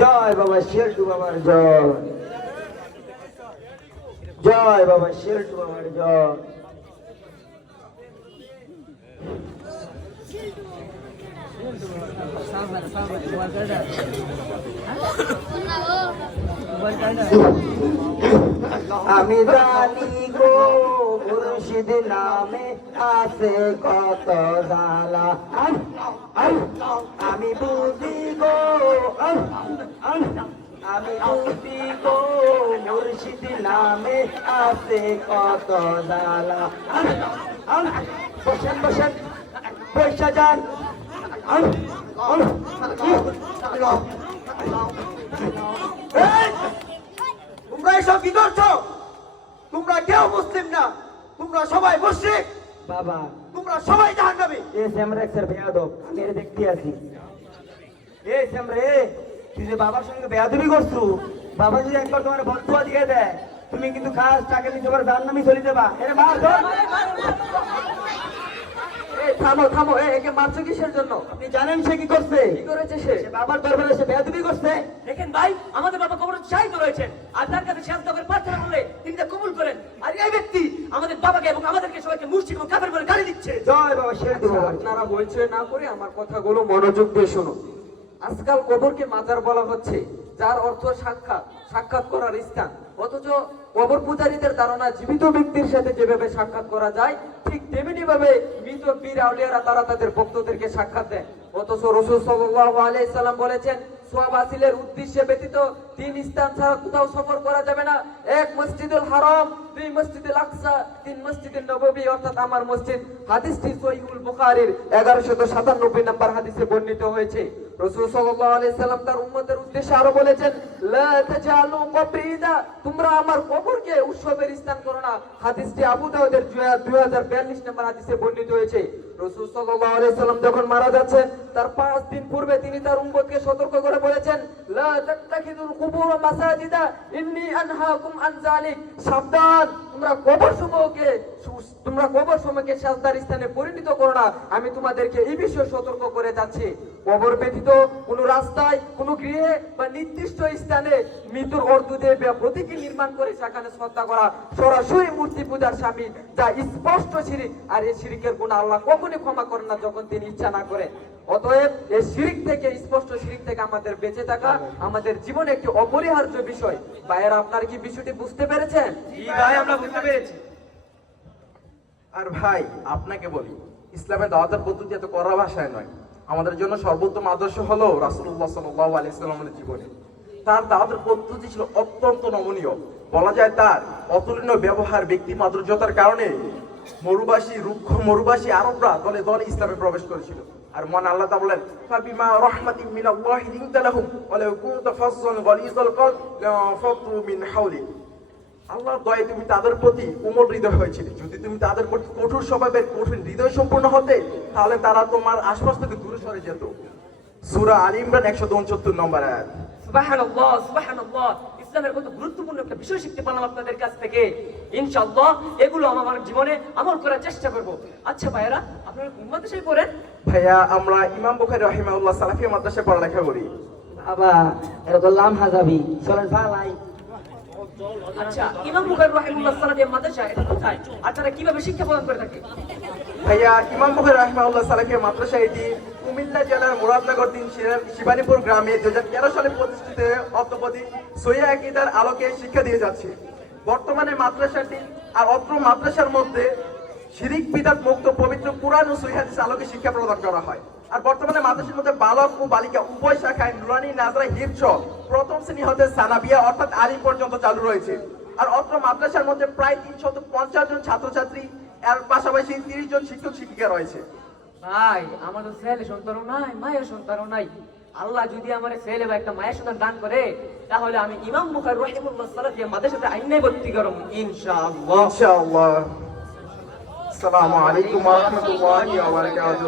জয় বাবা শেল্টু বাবার জয়, জয় বাবা শেল্টু বাবার জয়। আমি জানি গো মুর্শিদ নামে আছে কত জ্বালা, আমি বুঝি গো, আমি বুঝি গো মুর্শিদ নামে আছে কত জ্বালা। বসেন বসেন বসে যান। তোমরা এসব কি করছো? তোমরা কেউ মুসলিম না, তোমরা সবাই মুশরিক। বাবা তোমরা সবাই জাহান্নামী। এ সেমরেক্সের বেয়াদব, আমি এর দেখতে আছি। এ সেমরে, তুই যে বাবার সঙ্গে বেয়াদবি করছো, বাবা যদি একবার তোমার বদুয়া দিয়ে দেয়, তুমি কিন্তু খাস টাকা নিতে পারো, জাহান্নামী চলে যাবা। এর মার ধর। থামো থামো, একে মারছো কিসের জন্য? আপনি জানেন সে কি করছে? কি করেছে সে? বাবার দরবারে সে বেয়াদবি করছে। দেখেন ভাই, আমাদের বাবা কবরে শাহিদ রয়েছেন, আর তার কাছে শাহাদাত করে প্রার্থনা করলে তিনি তা কবুল করেন। আর এই ব্যক্তি আমাদের বাবাকে এবং আমাদেরকে সবাইকে মুশরিক এবং কাফের বলে গালি দিচ্ছে। জয় বাবা শেল্টু বাবা। আপনারা বলছে না করে আমার কথাগুলো মনোযোগ দিয়ে শুনুন। আজকাল কবরকে মাজার বলা হচ্ছে, যার অর্থ সাক্ষাৎ, সাক্ষাৎ করার স্থান। অথচ কবর পূজারীদের ধারণা জীবিত ব্যক্তির সাথে যেভাবে সাক্ষাৎ করা যায়, ঠিক তেমনি ভাবে মৃত পীর আউলিয়ারা তারা তাদের ভক্তদেরকে সাক্ষাৎ দেয়। অথচ রাসূল সাল্লাল্লাহু আলাইহি সাল্লাম বলেছেন, সওয়াব হাসিলের উদ্দেশ্যে ব্যতীত তিন স্থান ছাড়া কোথাও সফর করা যাবে না। এক মসজিদুল হারাম, দুই মসজিদুল আকসা, তিন মসজিদুল নববী অর্থাৎ আমার মসজিদ। হাদিসটি সহিহুল বুখারীর 1197 নম্বর হাদিসে বর্ণিত হয়েছে। রাসূল সাল্লাল্লাহু আলাইহি সাল্লাম তার উম্মতের উদ্দেশ্যে আরো বলেছেন, লা তাজালু কবরি ইদা, তোমরা আমার কবরকে উৎসবের স্থান করো না। হাদিসটি আবু দাউদের 2042 নম্বর হাদিসে বর্ণিত হয়েছে। রাসূল সাল্লাল্লাহু আলাইহি সাল্লাম যখন মারা যাচ্ছেন, তার 5 দিন পূর্বে তিনি তার উম্মতকে সতর্ক করে বলেছেন, লা তাত্তাখিযুল কুবুর মাসাজিদা ইন্নী আনহাকুম আন যালিক, সাবধান, তোমরা কবর সমূহকে সাজদার স্থানে পরিণত করো না। আমি তোমাদেরকে এই বিষয়ে সতর্ক করে যাচ্ছি। কবর ব্যতীত কোনো রাস্তায়, কোনো গৃহে বা নির্দিষ্ট স্থানে মৃত্যুর অর্ধ দিয়ে প্রতীকী নির্মাণ করে সেখানে শ্রদ্ধা করা সরাসরি মূর্তি পূজার শামিল, যা স্পষ্ট শিরিক। আর এই শিরিকের গুনাহ আল্লাহ কখনোই ক্ষমা করেন না যখন তিনি ইচ্ছা না করেন। অতএব এই শিরিক থেকে, স্পষ্ট শিরিক থেকে আমাদের বেঁচে থাকা আমাদের জীবনে একটি অপরিহার্য বিষয়। ভাইয়েরা, আপনারা কি বিষয়টি বুঝতে পেরেছেন? জি ভাই, আমরা বুঝতে পেরেছি। আর ভাই আপনাকে বলি, ইসলামের দাওয়াতের পদ্ধতি এত কড়া ভাষায় নয়। আমাদের জন্য সর্বোত্তম আদর্শ হলো রাসূলুল্লাহ সাল্লাল্লাহু আলাইহি সাল্লামের জীবনী। তার দাওয়াতের পদ্ধতি ছিল অত্যন্ত নমনীয়। বলা যায় তার অতুলনীয় ব্যবহার, ব্যক্তি মাধুর্যতার কারণে রুক্ষ মরুবাসী আরবরা দলে দলে ইসলামে প্রবেশ করেছিল। আর মহান আল্লাহ তাআলা বলেন, ফাবিমা রাহমাতিন মিনাল্লাহি লিনতা লাহুম ওয়া লাউ কুনতা ফাযযান গালিযাল কলব লাফাদু মিন হাওলিক। আল্লাহর দয়ায় তুমি তাদের প্রতি কোমল হৃদয় হয়েছিলে। যদি তুমি তাদের প্রতি কঠোর স্বভাবের, কঠিন হৃদয় সম্পূর্ণ হতে, তাহলে তারা তোমার আশপাশ থেকে দূরে সরে যেত। সূরা আলী ইমরান 164 নম্বর আয়াত। সুবহানাল্লাহ, সুবহানাল্লাহ। ইসলামের কত গুরুত্বপূর্ণ একটা বিষয় শিখতে পারলাম আপনাদের কাছ থেকে। ইনশাআল্লাহ এগুলো আমার জীবনে আমল করার চেষ্টা করব। আচ্ছা ভাইরা, আপনারা কোন মাদ্রাসায় পড়েন? ভাইয়া, আমরা ইমাম বুখারী রাহিমাহুল্লাহ সালাফিয়া মাদ্রাসায় পড়ালেখা করি। বাবা এটা তো লাম হাজাবি, চলেন ভালাই। আচ্ছা, ইমাম বুখারী রাহিমাহুল্লাহ সালাফিয়া মাদ্রাসা এটা কোথায়, আর তারা কিভাবে শিক্ষা প্রদান করে থাকে? ভাইয়া, ইমাম বুখারী রাহিমাহুল্লাহ সালাফিয়া মাদ্রাসা এটি কুমিল্লা জেলার মুরাদনগর 3 শিবানীপুর গ্রামে 2013 সালে প্রতিষ্ঠিত অত্যপতি সহিহ আকীদার আলোকে শিক্ষা দিয়ে যাচ্ছে। বর্তমানে মাদ্রাসাটি আর অত্র মাদ্রাসার মধ্যে শিরিক বিদআত মুক্ত পবিত্র কুরআন ও সহিহ হাদিস আলোকে শিক্ষা প্রদান করা হয়। আর বর্তমানে মাদ্রাসার মধ্যে বালক ও বালিকা উভয় শাখায় নুরানি, নাজরা, হিফজ প্রথম শ্রেণী হতে সানাবিয়া অর্থাৎ আলিম পর্যন্ত চালু রয়েছে। আর অত্র মাদ্রাসার মধ্যে প্রায় 350 জন ছাত্রছাত্রী, এর পাশাপাশি 30 জন শিক্ষক শিক্ষিকা রয়েছে। ভাই, আমার তো ছেলে সন্তানও নাই, মায়ের সন্তানও নাই। আল্লাহ যদি আমার ছেলে বা একটা মায়ের সন্তান দান করে, তাহলে আমি ইমাম বুখারী রাহিমাহুল্লাহ সালাফিয়া মাদ্রাসাতে আইনে ভর্তি করব ইনশাআল্লাহ। ইনশাআল্লাহ। আসসালামু আলাইকুম ওয়া রাহমাতুল্লাহি ওয়া বারাকাতুহু।